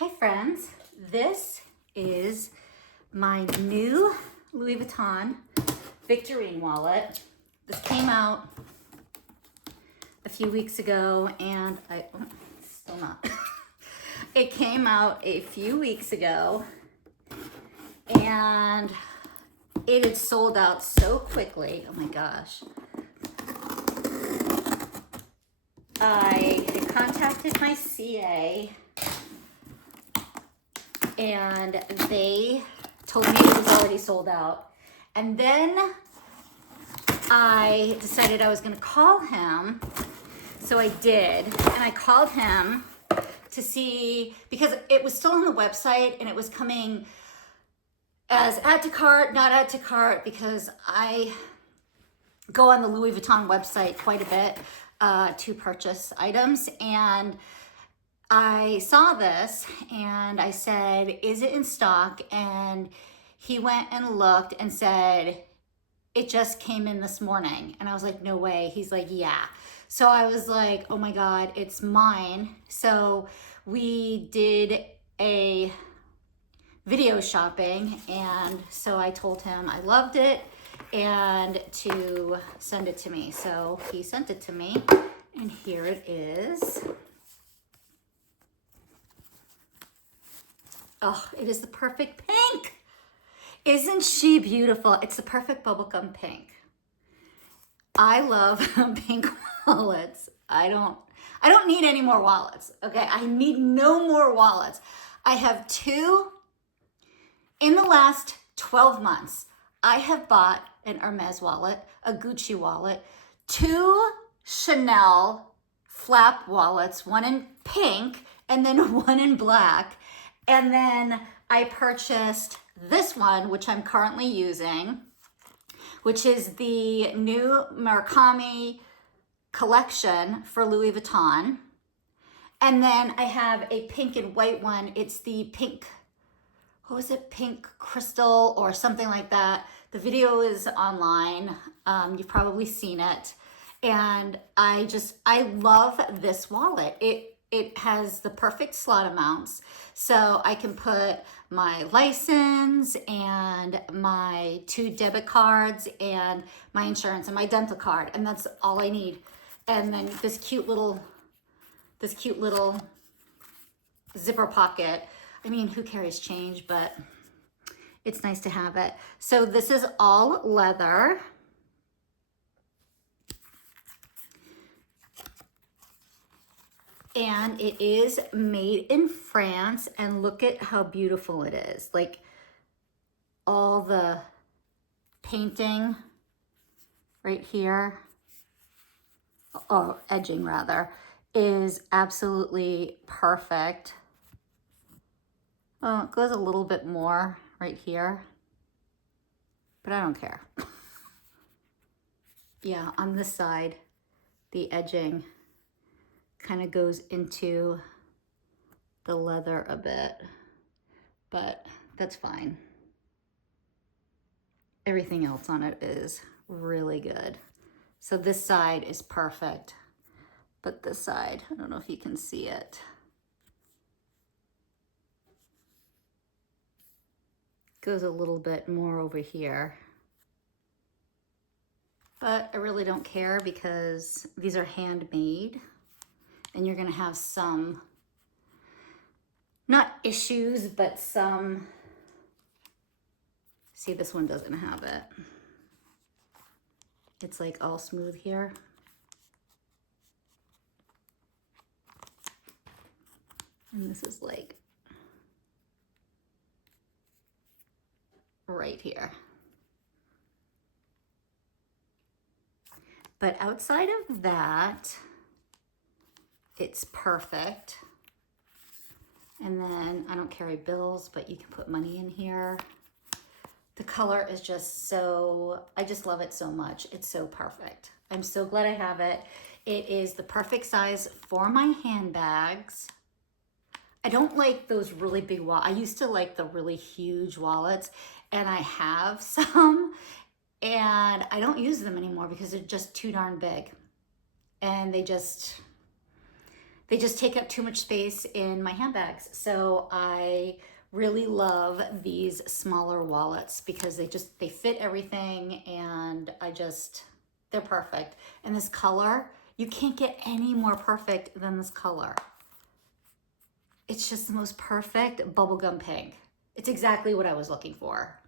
Hi friends, this is my new Louis Vuitton Victorine wallet. This came out a few weeks ago and still not. It came out a few weeks ago and it had sold out so quickly. Oh my gosh. I had contacted my CA and they told me it was already sold out. And then I decided I was gonna call him. So I did, and I called him to see, because it was still on the website and it was coming as add to cart, not add to cart, because I go on the Louis Vuitton website quite a bit to purchase items. And I saw this and I said, is it in stock? And he went and looked and said, it just came in this morning. And I was like, no way. He's like, yeah. So I was like, oh my God, it's mine. So we did a video shopping. And so I told him I loved it and to send it to me. So he sent it to me and here it is. Oh, it is the perfect pink. Isn't she beautiful? It's the perfect bubblegum pink. I love pink wallets. I don't need any more wallets. Okay, I need no more wallets. I have two in the last 12 months. I have bought an Hermes wallet, a Gucci wallet, two Chanel flap wallets, one in pink and then one in black. And then I purchased this one, which I'm currently using, which is the new Murakami collection for Louis Vuitton. And then I have a pink and white one. It's the pink, what was it? Pink crystal or something like that. The video is online. You've probably seen it. And I love this wallet. It has the perfect slot amounts. So I can put my license and my 2 debit cards and my insurance and my dental card. And that's all I need. And then this cute little zipper pocket. I mean, who carries change, but it's nice to have it. So this is all leather. And it is made in France, and look at how beautiful it is. Like all the painting right here, or edging rather, is absolutely perfect. Oh, it goes a little bit more right here, but I don't care. Yeah, on this side, the edging kind of goes into the leather a bit, but that's fine. Everything else on it is really good. So this side is perfect, but this side, I don't know if you can see it. Goes a little bit more over here. But I really don't care because these are handmade. And you're gonna have some, not issues, but some, see, this one doesn't have it. It's like all smooth here. And this is like right here. But outside of that, it's perfect. And then I don't carry bills, but you can put money in here. The color is just so, I just love it so much. It's so perfect. I'm so glad I have it. It is the perfect size for my handbags. I don't like those really big wallets. I used to like the really huge wallets, and I have some, and I don't use them anymore because they're just too darn big. And they just take up too much space in my handbags. So I really love these smaller wallets because they fit everything, and they're perfect. And this color, you can't get any more perfect than this color. It's just the most perfect bubblegum pink. It's exactly what I was looking for.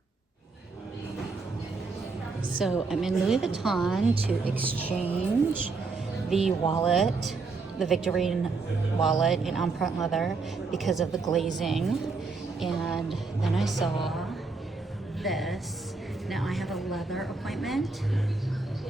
So I'm in Louis Vuitton to exchange the wallet, the Victorine wallet in empreinte leather because of the glazing. And then I saw this. Now I have a leather appointment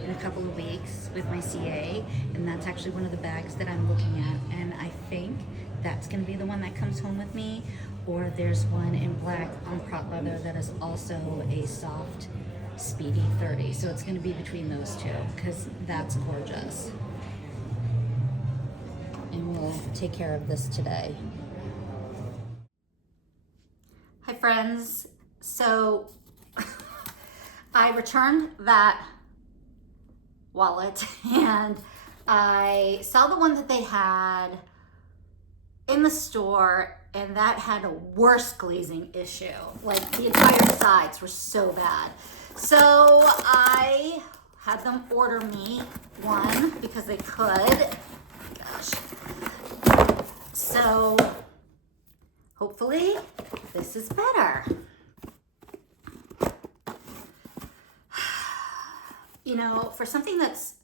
in a couple of weeks with my CA, and that's actually one of the bags that I'm looking at. And I think that's gonna be the one that comes home with me, or there's one in black empreinte leather that is also a soft, speedy 30. So it's gonna be between those two because that's gorgeous. And we'll take care of this today. Hi friends, so I returned that wallet and I saw the one that they had in the store, and that had a worse glazing issue. Like the entire sides were so bad. So I had them order me one because they could. Gosh. So hopefully this is better. You know, for something that's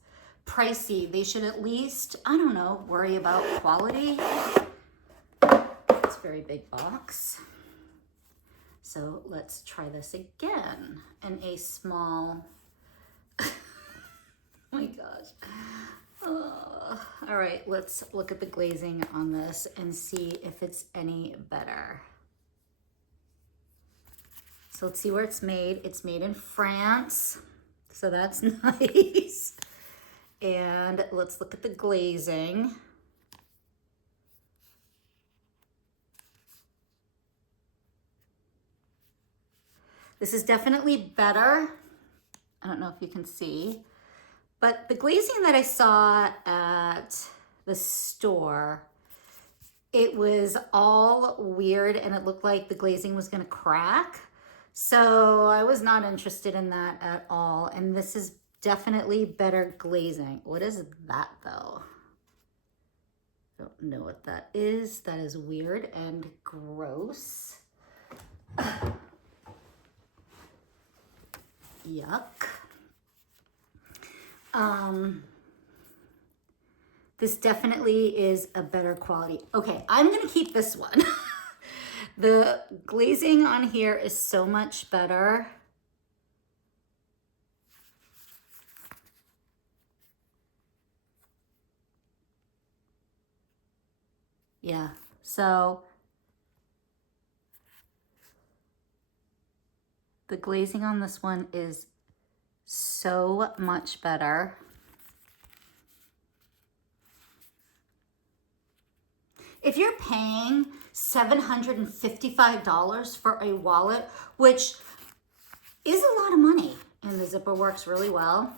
pricey, they should at least, I don't know, worry about quality. It's a very big box. So let's try this again in a small, oh my gosh. All right, let's look at the glazing on this and see if it's any better. So let's see where it's made. It's made in France, so that's nice. And let's look at the glazing. This is definitely better. I don't know if you can see, but the glazing that I saw at the store, it was all weird and it looked like the glazing was gonna crack. So I was not interested in that at all. And this is definitely better glazing. What is that though? I don't know what that is. That is weird and gross. Yuck. This definitely is a better quality. Okay, I'm gonna keep this one. The glazing on here is so much better. Yeah, so the glazing on this one is so much better. If you're paying $755 for a wallet, which is a lot of money, and the zipper works really well.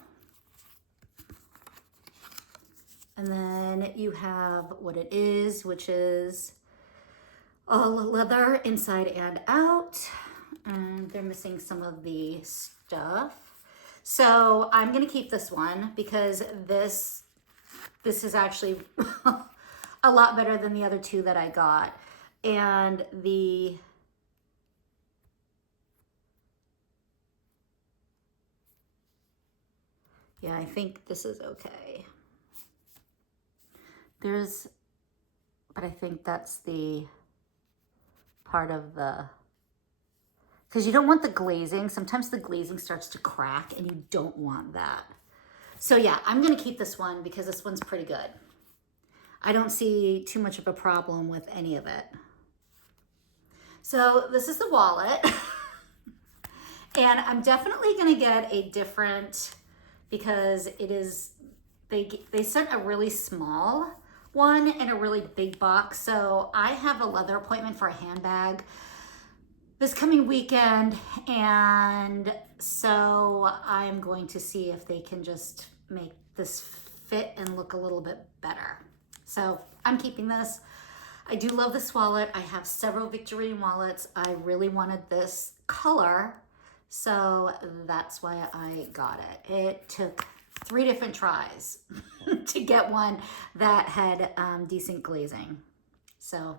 And then you have what it is, which is all leather inside and out. And they're missing some of the stuff. So I'm gonna keep this one because this is actually a lot better than the other two that I got. And yeah, I think this is okay. But I think that's the part of because you don't want the glazing. Sometimes the glazing starts to crack and you don't want that. So yeah, I'm gonna keep this one because this one's pretty good. I don't see too much of a problem with any of it. So this is the wallet. And I'm definitely gonna get a different, because it is, they sent a really small one and a really big box. So I have a leather appointment for a handbag this coming weekend. And so I'm going to see if they can just make this fit and look a little bit better. So I'm keeping this. I do love this wallet. I have several Victorine wallets. I really wanted this color, so that's why I got it. It took 3 different tries to get one that had decent glazing. So